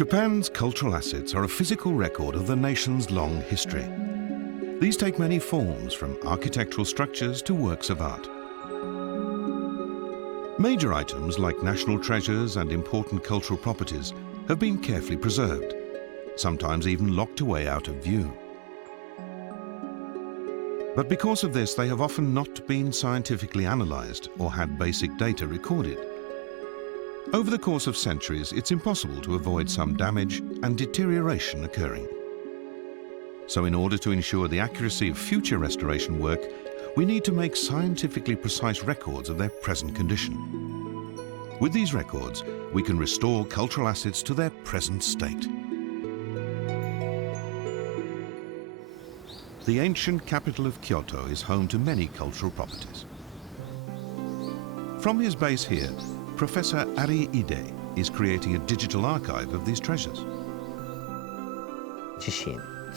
Japan's cultural assets are a physical record of the nation's long history. These take many forms, from architectural structures to works of art. Major items like national treasures and important cultural properties have been carefully preserved, sometimes even locked away out of view. But because of this, they have often not been scientifically analyzed or had basic data recorded. Over the course of centuries, it's impossible to avoid some damage and deterioration occurring. So in order to ensure the accuracy of future restoration work, we need to make scientifically precise records of their present condition. With these records, we can restore cultural assets to their present state. The ancient capital of Kyoto is home to many cultural properties. From his base here, Professor Ari Ide is creating a digital archive of these treasures.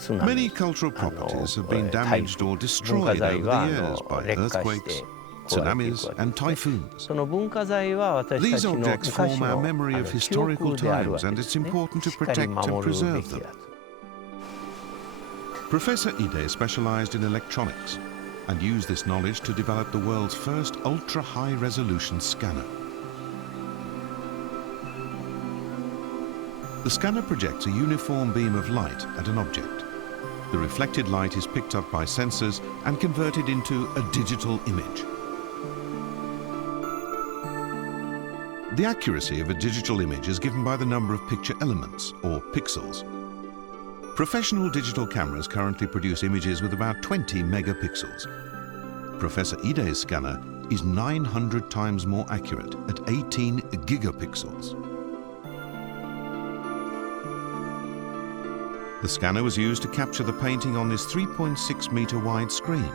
Many cultural properties have been damaged or destroyed over the years by earthquakes, tsunamis and typhoons. These objects form our memory of historical times, and it's important to protect and preserve them. Professor Ide specialized in electronics and used this knowledge to develop the world's first ultra-high-resolution scanner. The scanner projects a uniform beam of light at an object. The reflected light is picked up by sensors and converted into a digital image. The accuracy of a digital image is given by the number of picture elements, or pixels. Professional digital cameras currently produce images with about 20 megapixels. Professor Ide's scanner is 900 times more accurate at 18 gigapixels. The scanner was used to capture the painting on this 3.6 meter wide screen.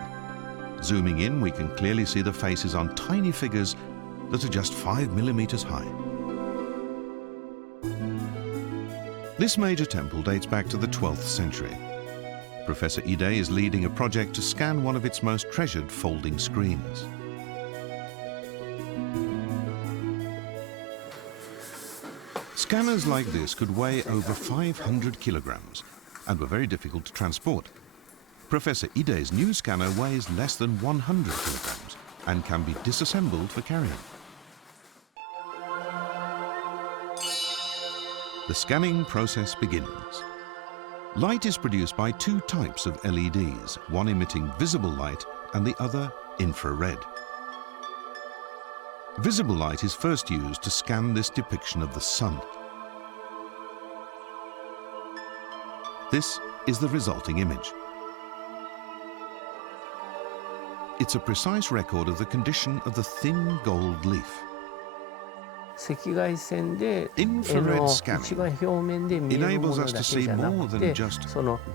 Zooming in, we can clearly see the faces on tiny figures that are just 5 millimeters high. This major temple dates back to the 12th century. Professor Ide is leading a project to scan one of its most treasured folding screens. Scanners like this could weigh over 500 kilograms and were very difficult to transport. Professor Ide's new scanner weighs less than 100 kilograms and can be disassembled for carrying. The scanning process begins. Light is produced by two types of LEDs, one emitting visible light and the other infrared. Visible light is first used to scan this depiction of the sun. This is the resulting image. It's a precise record of the condition of the thin gold leaf. Infrared scanning enables us to see more than just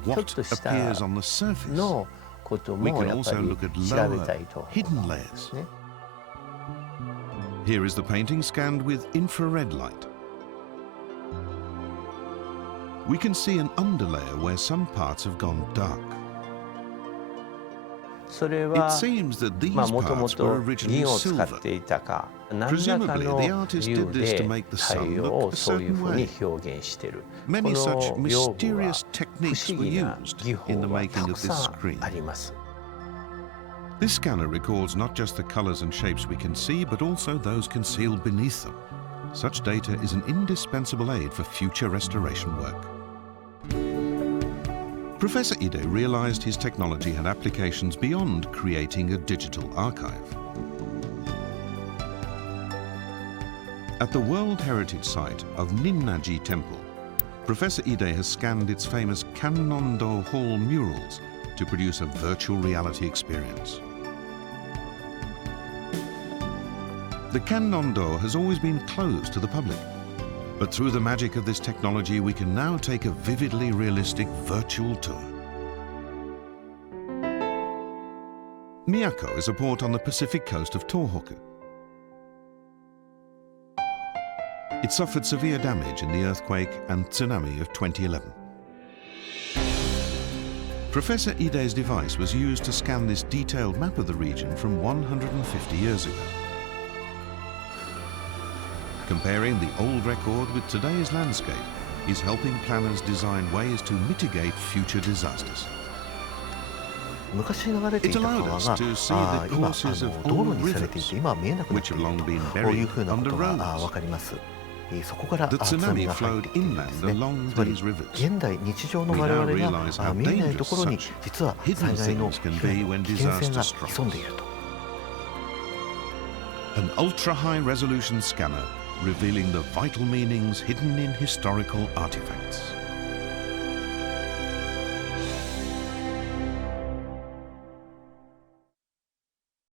what appears on the surface. We can also look at lower, hidden layers. Here is the painting scanned with infrared light. We can see an underlayer where some parts have gone dark. It seems that these parts were originally silver. Presumably, the artist did this to make the sun look a certain way. Many such mysterious techniques were used in the making of this screen. This scanner records not just the colors and shapes we can see, but also those concealed beneath them. Such data is an indispensable aid for future restoration work. Professor Ide realized his technology had applications beyond creating a digital archive. At the World Heritage Site of Ninnaji Temple, Professor Ide has scanned its famous Kannon-do Hall murals to produce a virtual reality experience. The Kannon-do has always been closed to the public, but through the magic of this technology, we can now take a vividly realistic virtual tour. Miyako is a port on the Pacific coast of Tohoku. It suffered severe damage in the earthquake and tsunami of 2011. Professor Ide's device was used to scan this detailed map of the region from 150 years ago. Comparing the old record with today's landscape, is helping planners design ways to mitigate future disasters. 昔流れてい It た allowed 川 us が to see 今 the courses of 道 old 路にされてい rivers て今は見えなくなって which いる have long と been こういう buried ふうなこ under とが roads. 分かります。そこから The 津波 tsunami が入っ flowed てきているんです inland ね。 along つまり these rivers. 現代日常の We 我 now 々 realize how が見えない dangerous ところに such 実は hidden 災害の things can 被害 be の when 危険性 disaster が strikes. 潜んでいると。An ultra-high resolution scanner revealing the vital meanings hidden in historical artifacts.